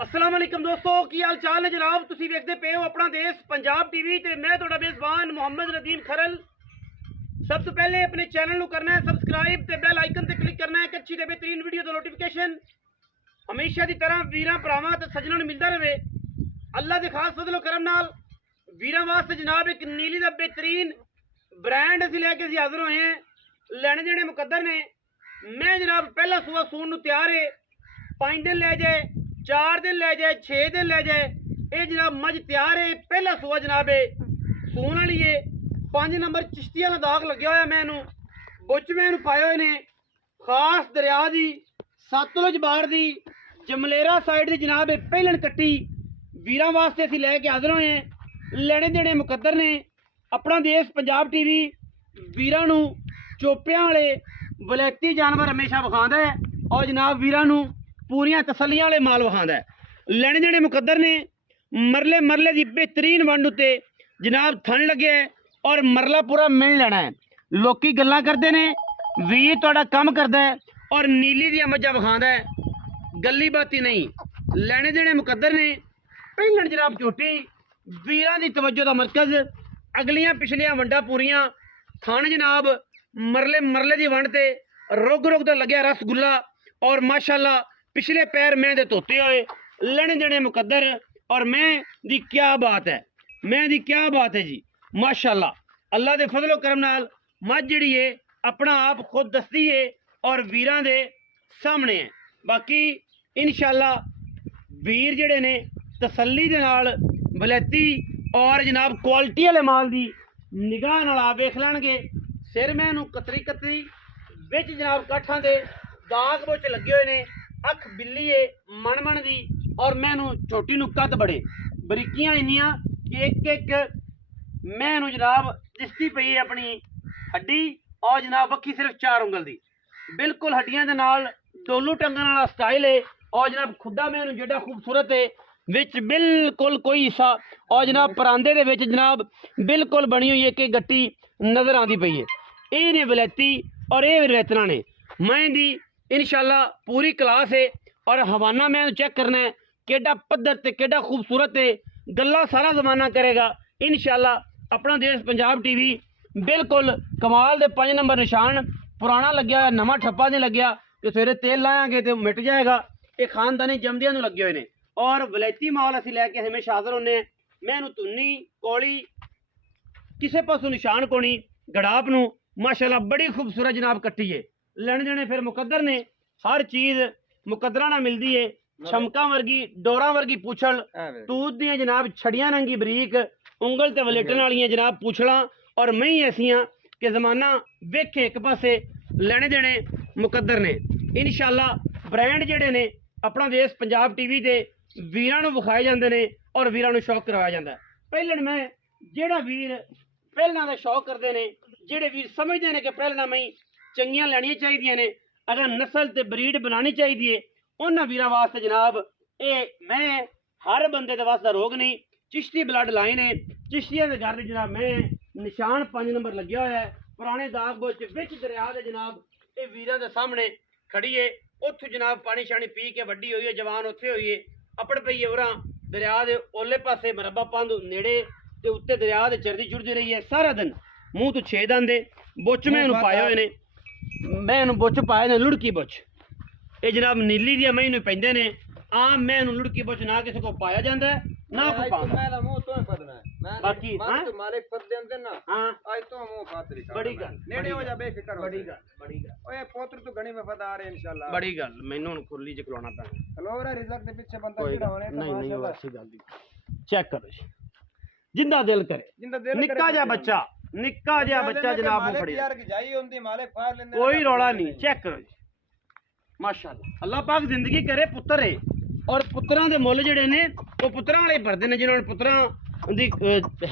अस्सलाम वालेकुम दोस्तों की हाल चाल है जनाब। तुसी वेखदे पे हो अपना देश पंजाब टीवी ते मैं तुहाडा मेज़बान मोहम्मद नदीम खरल। सब तो पहले अपने चैनल को करना है सब्सक्राइब ते बेल आइकन ते क्लिक करना है एक अच्छी ते बेहतरीन वीडियो दा नोटिफिकेशन हमेशा की तरह वीरां भरावां ते सज्जनां नूं मिलदा रहे। अल्लाह दे खास फजलो करम नाल वीरां वास्ते जनाब एक नीली दा बेहतरीन ब्रांड असीं लैके असीं हाज़र होए हैं। लैने देने मुकद्दर ने। मैं जनाब पहला सूआ सून नूं तैयार है। 5 दिन लै जाए, 4 दिन लै जाए, 6 दिन लै जाए, ये जनाब मझ तैयार है। पहला सूआ जनाब सून वाली है। 5 नंबर चिश्ती वाला दाग लग्या होया। मैं बुच मैं पाए हुए ने खास दरिया की सतलुज बार की जमलेरा साइड की जनाब पहलन कट्टी वीरां वास्ते असीं लैके हाज़र होए हैं। लेने देने मुकद्दर ने। अपना देश पंजाब टीवी वीरां नूं चोपियां वाले वलैती जानवर हमेशा विखांदा है और जनाब वीरां नूं पूरियां तसल्लियां वाले माल विखांदा है। लेने देने मुकद्दर ने। मरले मरले की बेहतरीन वंड उत्ते जनाब थन लगे है और मरला पूरा मिल लेना है। लोकी गल्लां करते ने वीर तुहाडा कम करदा है और नीली दी मज्जां विखांदा है, गल्ली बाती नहीं। लेने देने मुकद्दर ने। पहलन जनाब झोटी वीरां दी तवज्जो दा मरकज। अगलियां पिछलियां वंडा पूरियां थन जनाब मरले मरले दी वंड ते रुग रुग ते लग्या रसगुल्ला और माशाल्लाह पिछले पैर मैं दे धोते हुए। लेने देने मुकद्दर और मैं दी क्या बात है, मैं दी क्या बात है जी माशाल्लाह। अल्लाह दे फजलो करम नाल मझ जिहड़ी है अपना आप खुद दसदी है और वीरां दे सामने है। बाकी इंशाल्लाह वीर जिहड़े ने तसल्ली दे नाल वलैती और जनाब क्वालिटी वाले माल की निगाह नाल आप वेख लैणगे। सिर मैनू कतरी कतरी विच जनाब काठां दे दाग बुच लगे हुए ने। अख बिल्ली है मन मन दी और मैनू छोटी नू कद बड़े बरीकियां इन्नियां कि एक एक मैनू जनाब दिसती पई है अपनी हड्डी और जनाब वक्खी सिर्फ 4 उंगल दी बिल्कुल हड्डियां दे नाल डोलू टंगन वाला स्टाइल है और जनाब खुदा मैनू जेड़ा खूबसूरत है विच बिल्कुल कोई हिस्सा और जनाब परांदे दे विच जनाब बिल्कुल बनी हुई है कि गट्टी नज़र आती पई है। ये ने वलैती और ये रैतना ने मैं दी इंशाल्लाह पूरी क्लास है और हवाना मैं चेक करना है केडा पद्धर ते केडा खूबसूरत है। गल्ला सारा जमाना करेगा इंशाल्लाह। अपना देश पंजाब टीवी बिल्कुल कमाल दे 5 नंबर निशान पुराना लग्या होया, नवा ठप्पा नहीं लग्या कि सवेरे तेल लाएंगे तो मिट जाएगा। ये खानदानी जमदियां नूं लगे हुए ने और वलैती माल असीं लैके हमेशा हाज़र होने। मैं तुन्नी कौली किसी पासों निशान कोनी गड़ाप नूं माशाल्लाह बड़ी खूबसूरत जनाब कट्टी है। लेने देने फिर मुकद्दर ने। हर चीज़ मुकद्दरा ना मिलती है। छमका वर्गी डोरा वर्गी पूछल तूत दियां जनाब छड़ियां नंगी बरीक उंगल ते वलेटन वाली जनाब पूछला और मई ऐसियां कि जमाना वेखे एक पासे। लेने देने मुकद्दर ने इंशाल्लाह। ब्रांड जेडे ने अपना देश पंजाब टीवी ते वीरां नूं विखाए जांदे ने और वीरां नूं शौक करवाया जांदा है। पहलन मैं जेड़ा वीर पहलना का शौक करते हैं, जेडे वीर समझते हैं कि पहलना मई चंगियां लैनियां चाहिए ने, अगर नस्ल ते ब्रीड बनानी चाहिए उन्होंने वीरां वास्ते जनाब ये मैं हर बंदे दे वास्ते रोग नहीं। चिश्ती ब्लड लाइन है। चिश्तियां दे घर जनाब मैं निशान 5 नंबर लग्या होया है। पुराने दाग बोच विच दरिया दे जनाब ये वीरां दे सामने खड़ी है। उत्थों जनाब पानी शानी पी के वड्डी हुई है, जवान उत्थे हुई है, अपड़ पई है उरा दरिया दे ओले पासे मरबा पंद नेड़े ते उत्ते दरिया दे चरदी चुरदी रही है सारा दिन। मूँह तो 6 दंद बुच मैं पाए हुए ने। मैं बुच पाए ने लुड़की बुच। ये जनाब नीली दियां मई नूं पैंदे ने। आम मैं लुड़की बुच ना किसी को पाया जाता है ना कोई पांदा। बाकी मालिक पर देंदे ना हां आज तो मुंह खातरी बड़ी गल नेड़े हो जा बेफिक्र हो। बड़ी गल ओए पोत्र तो गणी वफादार है इंशाल्लाह। बड़ी गल मैनू हुन खुरली च खलोना पैना खलोरा रिजक दे पीछे बंदा किड़ा होने तो माशाल्लाह अच्छी गल दी। चेक करो जी जिंदा दिल करे निक्का जा बच्चा जनाब को फड़ी यार की जाई होंदी मालिक फाड़ लेंदे कोई रौला नहीं। चेक करो जी माशाल्लाह। अल्लाह पाक जिंदगी करे पुत्र है और पुत्रां दे मुੱਲ ਜਿਹੜੇ ਨੇ ਉਹ ਪੁੱਤਰਾਂ ਵਾਲੇ ਭਰਦੇ ਨੇ ਜਿਨ੍ਹਾਂ ਨੂੰ ਪੁੱਤਰਾਂ ਦੀ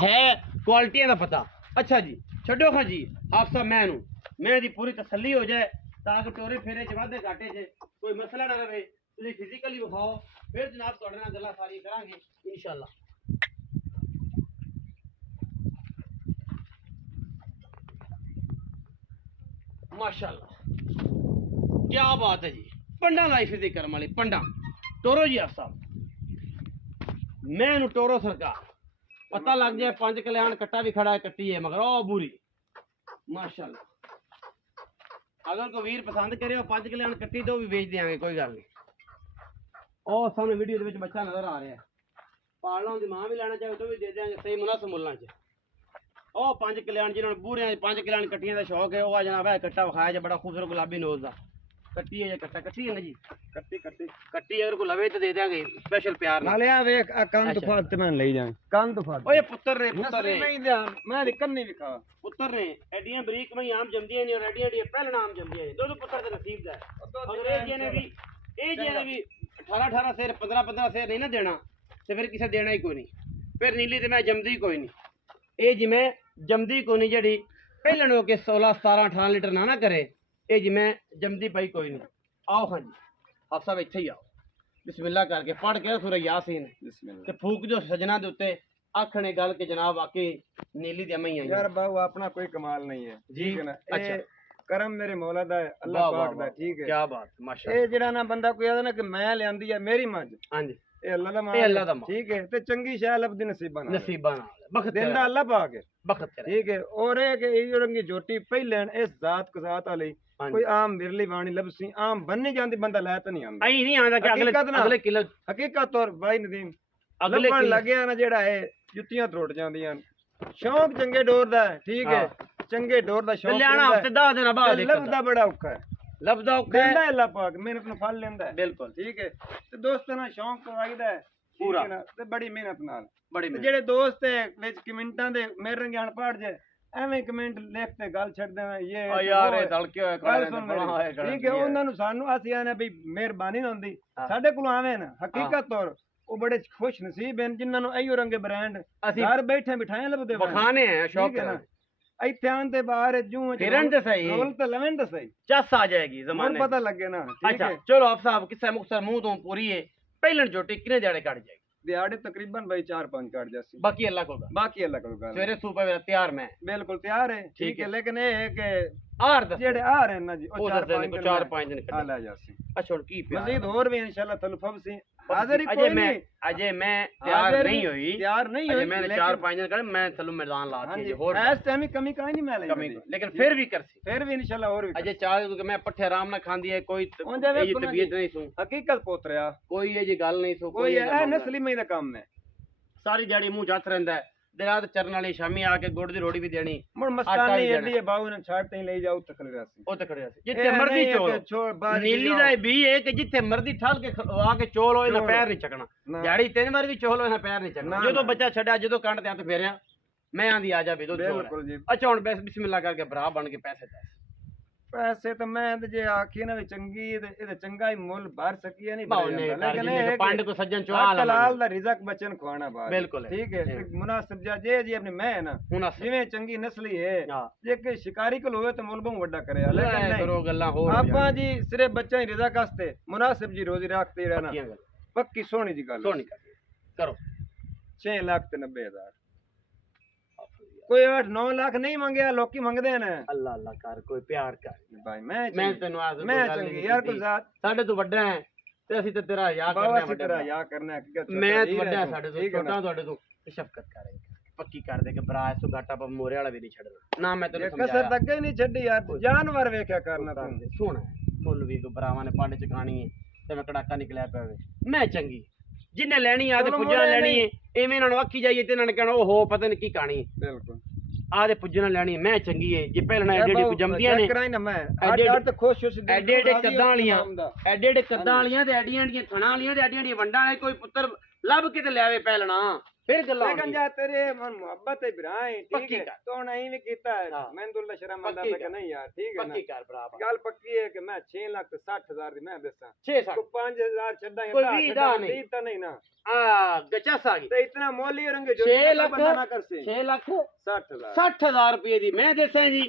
ਹੈ ਕੁਆਲਿਟੀਆਂ ਦਾ ਪਤਾ। अच्छा जी ਛੱਡੋ ਖਾਂ ਜੀ ਹਾਫਸਾ ਮੈਂ ਦੀ ਪੂਰੀ ਤਸੱਲੀ ਹੋ ਜਾਏ ਤਾਂ ਕਿ ਟੋਰੇ ਫੇਰੇ ਚ ਵਾਧੇ ਘਾਟੇ ਚ ਕੋਈ ਮਸਲਾ ਨਾ ਰਹੇ। ਤੁਸੀਂ ਫਿਜ਼ੀਕਲੀ ਵਿਖਾਓ ਫਿਰ ਜਨਾਬ ਤੁਹਾਡੇ ਨਾਲ ਗੱਲਾਂ ਸਾਰੀਆਂ ਕਰਾਂਗੇ इंशाल्लाह। माशाल्लाह क्या बात है जी। पंडा लाइफ दी करम वाली पंडा टोरो जी आप साहब मैं टोरो सरकार पता लग जाए 5 कल्याण कट्टा भी खड़ा है कट्टी है मगर ओ बुरी माशाल्लाह। अगर कोई वीर पसंद करे 5 कल्याण कट्टी तो भी बेच देंगे कोई गल नहीं। और सामने वीडियो के बच्चा नजर आ रहा है पालना की मां भी लेना चाहे तो भी दे देंगे सही मुनासिब मुल्लां च। ओ 5 कल्याण जिन्होंने बूढ़े 5 कल्याण कट्टियां का शौक है वह जनाब है कट्टा विखाया जो बड़ा खूबसूरत गुलाबी नोज का कट्टी है कट्टा कट्टी है ना जी कट्टी कट्टी कट्टी अगर को लवे तो दे देंगे स्पेशल प्यार नाल। नाले आ वेख आ कंद फात मैं ले जाए कंद फात ओए पुत्र ने नहीं दे मैं लिखन नहीं लिखा पुत्र ने एडियां बरीक में आम जमदियां ने और एडियां डी पहले आम जमदियां ने दो पुत्र का नसीब दा अंग्रेज जी ने भी ए जी ने भी 18 शेर 15 शेर नहीं ना देना तो फिर किसे देना ही कोई नहीं। फिर नीली तो मैं जमदी कोई नहीं ए जी मैं जमदी कोई नहीं जड़ी पहले हो के 16 17 18 लीटर ना करे ए जी मैं जमदी पई कोई नहीं। आओ हाँ जी आप सब इत्थे ही आओ बिस्मिल्लाह करके पढ़ के सूरह यासीन ते फूक जो सजना दे उत्ते आखने गल के जनाब वाकई नीली दी अम्मी आई यार बाबू अपना कोई कमाल नहीं है जी। ठीक है ना अच्छा करम मेरे मौला दा है अल्लाह पाक दा ठीक है क्या बात माशाअल्लाह। ए जेड़ा ना बंदा कोई आदा ना कि मैं लियांदी है मेरी मज हां जी ए अल्लाह दा ए माल अल्लाह दा माल ठीक है ते चंगी शै लबदी नसीबा नाल नसीबा नाल बखत देंदा अल्लाह पाक है बखत तेरा ठीक है और ए कि ये रंगी जोटी पहले इस जात को जात वाली कोई आम बिरली वाणी लबसी आम बननी जांदी बंदा लै तो नहीं आंदा आई नहीं आंदा कि अगले किलो हकीकत और भाई नदीम अगले लबन लगया ना जेड़ा है जुत्तियां त्रोड़ जांदियां शौक चंगे डोर दा है ठीक है चंगे डोर दा शौक लियाना हफ्ते 10 दिन बाद लबदा बड़ा औखा है लबदा औखा देंदा है अल्लाह पाक मेहनत नु फल लेंदा है बिल्कुल ठीक है ते दोस्त ना शौक तो आईदा है पूरा ते बड़ी मेहनत नाल बड़ी ते जेड़े दोस्त है विच कमेंटां दे मेरे रंगे अनपढ़ जे ਐਵੇਂ ਕਮੈਂਟ ਲਿਖ ਤੇ ਗੱਲ ਛੱਡ ਦੇਣਾ ਇਹ ਆ ਯਾਰ ਇਹ ਧੜਕੇ ਹੋਏ ਗੱਲ ਸੁਣ ਮੇਰੀ, ਠੀਕ ਹੈ ਉਹਨਾਂ ਨੂੰ ਸਾਨੂੰ ਅਸੀਂ ਆਨੇ ਵੀ ਮਿਹਰਬਾਨੀ ਨਾ ਹੁੰਦੀ ਸਾਡੇ ਕੋਲ ਆਵੇਂ ਨਾ ਹਕੀਕਤ ਤੌਰ ਉਹ ਬੜੇ ਖੁਸ਼ ਨਸੀਬ ਹਨ ਜਿਨ੍ਹਾਂ ਨੂੰ ਇਹੋ ਰੰਗੇ ਬ੍ਰਾਂਡ ਅਸੀਂ ਘਰ ਬੈਠੇ ਬਿਠਾਏ ਲੱਭਦੇ ਬਖਾਨੇ ਆ ਸ਼ੌਕ ਹੈ ਇੱਥੇ ਆਉਣ ਤੇ ਬਾਹਰ ਜੂੰ ਫਿਰਨ ਤੇ ਸਹੀ ਰੋਲ ਤੇ ਲਵਣ ਤੇ ਸਹੀ ਚੱਸ ਆ ਜਾਏਗੀ ਜ਼ਮਾਨੇ ਪਤਾ ਲੱਗੇ ਨਾ ਠੀਕ ਅੱਛਾ ਹੈ ਚਲੋ ਆਪ ਸਾਹਿਬ ਕਿੱਸਾ ਮੁਖਤਸਰ ਮੂੰਹ ਤੋਂ ਪੂਰੀ ਹੈ ਪਹਿਲਣ ਜੋਟੀ ਕਿੰਨੇ ਦਿਹਾੜੇ ਕੱਢ ਜਾਏਗੀ ਦਿਹਾੜੇ ਤਕਰੀਬਨ ਭਾਈ 4-5 ਕੱਢ ਜਾਸੀ ਬਾਕੀ ਅੱਲਾ ਕੋਲ ਬਾਕੀ ਅੱਲਾ ਕੋਲ ਗੱਲ ਸਵੇਰੇ ਸੂਪਾ ਮੇਰਾ ਤਿਆਰ ਮੈਂ ਬਿਲਕੁਲ ਤਿਆਰ ਹੈ ਠੀਕ ਹੈ ਲੇਕਿਨ ਇਹ ਹੈ ਕਿ ਆਰ ਦੱਸ ਜਿਹੜੇ ਆ ਰਹੇ ਨਾ ਜੀ ਉਹ 4-5 ਦਿਨ ਆ ਲੈ ਜਾਸੀ ਅੱਛਾ ਹੁਣ ਕੀ ਪਿਆ ਮਜ਼ੀਦ ਹੋਰ ਵੀ ਇਨਸ਼ਾਅੱਲਾ ਤੁਹਾਨੂੰ ਫਬਸੀ ਹਾਜ਼ਰ ਹੀ ਕੋਈ ਨਹੀਂ ਅਜੇ ਮੈਂ ਤਿਆਰ ਨਹੀਂ ਹੋਈ ਤਿਆਰ ਨਹੀਂ ਹੋਈ मैंने 4-5 दिन कर मैं चलो मैदान ला दी और इस टाइम ही कमी काई नहीं मैं कमी लेकिन फिर भी करसी फिर भी इंशाल्लाह और भी अजय चाह क्योंकि मैं पट्ठे आराम ना खांदी है कोई ये तबीयत नहीं सू हकीकत पोतरिया कोई ये जी गल नहीं सू कोई है नस्ली में दा काम है सारी दिहाड़ी मुंह जात रहंदा है रात चरन वाली शामी आके गुड़ दी रोटी भी देनी मुड़ मस्तानी एडी है बाबू ने छाड़ ते ले जाओ तक ले रासी ओ तक रासी जिथे मर्जी चोल नीली दा भी है कि जिथे मर्जी ठल के आके चोल हो ना पैर नहीं चकना दिहाड़ी 3 बार भी चोल हो ना पैर नहीं चकना जदों बच्चा छड्या जदों कंड ते हथ फेरिया मैं आंदी आ जा भी दो बिल्कुल जी अच्छा हुन बस बिस्मिल्लाह करके भरा बन के पैसे दे पैसे तो मैं ते जे आखी ना चंगी ते ए चंगा ही मुल भर सकी नहीं लेकिन पंड को सज्जन चुआ हलाल दा रिज़्क बचन खुआना बात बिल्कुल ठीक है मुनासिब जे जी अपनी मैं है ना जिवें चंगी नस्ली है जे के शिकारी को होवे तो मुल बहु वड्डा करे लेकिन करो गल्ला हो आपा जी सिर्फ बच्चा ही रिज़्क वास्ते मुनासिब जी रोजी रखते रहना पक्की सोनी जी गल सोनी करो 6,90,000 कोई 8-9 लाख नहीं मंगया लोकी मंगदे ने अल्लाह अल्लाह कर कोई प्यार कर भाई मैं तेनु आज मैं चंगी यार कोई जात साडे तो ਵੱਡਾ ਹੈ ਤੇ ਅਸੀਂ ਤੇ ਤੇਰਾ ਯਾ ਕਰਨਾ ਹੈ ਤੇਰਾ ਯਾ ਕਰਨਾ ਹੈ ਮੈਂ ਵੱਡਾ ਸਾਡੇ ਤੋਂ ਛੋਟਾ ਤੁਹਾਡੇ ਤੋਂ ਸ਼ਫਕਤ ਕਰਾਂਗੇ ਪੱਕੀ ਕਰ ਦੇ ਕਿ ਭਰਾ ਇਸੋ ਘਾਟਾ ਪਾ ਮੋਰੇ ਵਾਲਾ ਵੀ ਨਹੀਂ ਛੱਡਣਾ ਨਾ ਮੈਂ ਤੈਨੂੰ ਸਮਝਾਇਆ ਕਸਰ ਤੱਕ ਹੀ ਨਹੀਂ ਛੱਡੀ ਯਾਰ ਜਾਨਵਰ ਵੇਖਿਆ ਕਰਨਾ ਤੂੰ ਸੁਣ ਮੌਲਵੀ ਕੋ ਭਰਾਵਾਂ ਨੇ ਪਾਂਡੇ ਚ ਖਾਣੀ ਹੈ ਤੇ ਮੈਂ ਕੜਾਕਾ ਨਿਕਲਿਆ ਪਿਆ ਵੇ ਮੈਂ ਚੰਗੀ ਜਿੰਨੇ ਲੈਣੀ ਆ ਤੇ ਪੁੱਜਣਾ ਲੈਣੀ ਹੈ ਐਵੇਂ ਇਹਨਾਂ ਨੂੰ ਆਖੀ ਜਾਈਏ ਤੇ ਇਹਨਾਂ ਨੇ ਕਹਿਣਾ ਓਹੋ ਪਤਾ ਨਹੀਂ ਕੀ ਕਹਾਣੀ ਬਿਲਕੁਲ ਆਦੇ ਪੁੱਜਣਾ ਲੈਣੀ ਮੈਂ ਚੰਗੀ ਹੈ ਜੇ ਪਹਿਲਾਂ ਐਡੇ ਐਡੇ ਜੰਮਦੀਆਂ ਨੇ ਐਡੇ ਤੇ ਖੁਸ਼ ਐਡੇ ਐਡੇ ਕੱਦਾਂ ਵਾਲੀਆਂ ਐਡੇ ਐਡੇ ਕੱਦਾਂ ਵਾਲੀਆਂ ਤੇ ਐਡੀਆਂ ਐਡੀਆਂ ਥਣਾ ਵਾਲੀਆਂ ਤੇ ਐਡੀਆਂ ਐਡੀਆਂ ਵੰਡਾਂ ਵਾਲੇ ਕੋਈ ਪੁੱਤਰ ਲੱਭ ਕੇ ਤੇ ਲਿਆਵੇ ਪਹਿਲਣਾ फिर गल्ला लेकिन जा तेरे मन मोहब्बत है भराए ठीक है तो नहीं भी कीता है मैं दुल्ला शर्म मंदा मैं नहीं यार ठीक है पक्की कर भरा गल पक्की है कि मैं 6,60,000 दी मैं दसा 6 को 5,000 छड्डा कोई वीदा नहीं तो नहीं ना गचस आ गई तो इतना मोल ही रंगे जो 6 लाख बंदा ना कर से 6 लाख 60,000 रुपए दी मैं दसा जी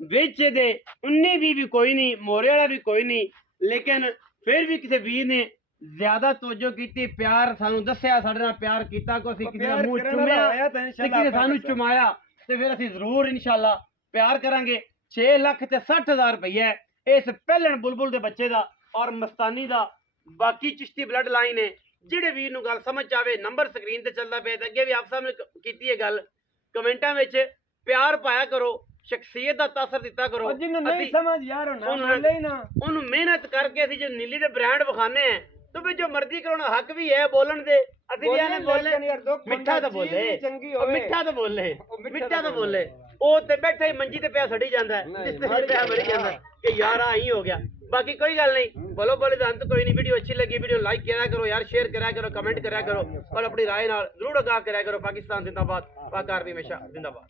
विच दे 19 भी कोई नहीं मोरे वाला भी कोई नहीं लेकिन फिर भी किसी वीर ने ज्यादा तवज्जो की प्यार सानू दस्या साडे नाल प्यार कीता को असीं किसी दा मुंह चुमिया ते किसी ने सानू चुमाया ते फिर असीं जरूर इंशाअल्लाह प्यार करांगे 6,60,000 रुपया इस पहलन बुलबुल दे बच्चे दा और मस्तानी दा बाकी चिश्ती ब्लड लाइन है ਜਿਹੜੇ ਵੀਰ ਨੂੰ ਗੱਲ ਸਮਝ ਆਵੇ ਨੰਬਰ ਸਕਰੀਨ ਤੇ ਚੱਲਦਾ ਪਿਆ ਤੇ ਅੱਗੇ ਵੀ ਆਪ ਸਾਹਮਣੇ ਕੀਤੀ ਹੈ ਗੱਲ ਕਮੈਂਟਾਂ ਵਿੱਚ ਪਿਆਰ ਪਾਇਆ ਕਰੋ ਸ਼ਖਸੀਅਤ ਦਾ ਤਾਸਰ ਦਿੱਤਾ ਕਰੋ ਜਿਹਨੂੰ ਨਹੀਂ ਅਸੀਂ ਸਮਝ ਯਾਰ ਉਹ ਨਾ ਉਹਨੂੰ- ਬੋਲੇ ਹੀ ਨਾ ਉਹਨੂੰ ਮਿਹਨਤ ਕਰਕੇ ਅਸੀਂ ਜੋ ਨੀਲੀ ਦੇ ਬ੍ਰਾਂਡ ਵਿਖਾਣੇ ਆ ਤੇ ਵੀ ਜੋ ਮਰਜ਼ੀ ਕਰਾਉਣਾ ਹੱਕ ਵੀ ਹੈ ਬੋਲਣ ਦੇ ਅਸੀਂ ਵੀ ਆਨੇ ਬੋਲੇ ਯਾਰ ਦੁੱਖ ਮਿੱਠਾ ਤਾਂ ਚੀਜ਼ ਬੋਲੇ ਵੀ ਚੰਗੀ ਉਹ ਹੋਵੇ ਮਿੱਠਾ ਤਾਂ ਬੋਲੇ ਉਹ ਮਿੱਠਾ ਤਾਂ ਬੋਲੇ ਉਹ ਤੇ ਬੈਠਾ ਹੀ ਮੰਜੀ ਤੇ ਪਿਆ ਸੜੀ ਜਾਂਦਾ ਹੈ ਨਹੀਂ, ਜਿਸ ਤੇ ਪਿਆ ਮਰੀ ਜਾਂਦਾ ਹੈ ਕਿ ਯਾਰ ਆਹੀ ਹੋ ਗਿਆ ਬਾਕੀ ਕੋਈ ਗੱਲ ਨਹੀਂ ਬੋਲੋ ਬੋਲੇ ਦਾ ਅੰਤ ਕੋਈ ਨਹੀਂ ਵੀਡੀਓ ਅੱਛੀ ਲੱਗੀ ਵੀਡੀਓ ਲਾਈਕ ਕਰਿਆ ਕਰੋ ਯਾਰ ਸ਼ੇਅਰ ਕਰਿਆ ਕਰੋ ਕਮੈਂਟ ਕਰਿਆ ਕਰੋ ਔਰ ਆਪਣੀ ਰਾਏ ਨਾਲ ਜ਼ਰੂਰ ਆਗਾਹ ਕਰਿਆ ਕਰੋ ਪਾਕਿਸਤਾਨ ਜ਼ਿੰਦਾਬਾਦ ਪਾਕ ਆਰਮੀ ਹਮੇਸ਼ਾ ਜ਼ਿੰਦਾਬਾਦ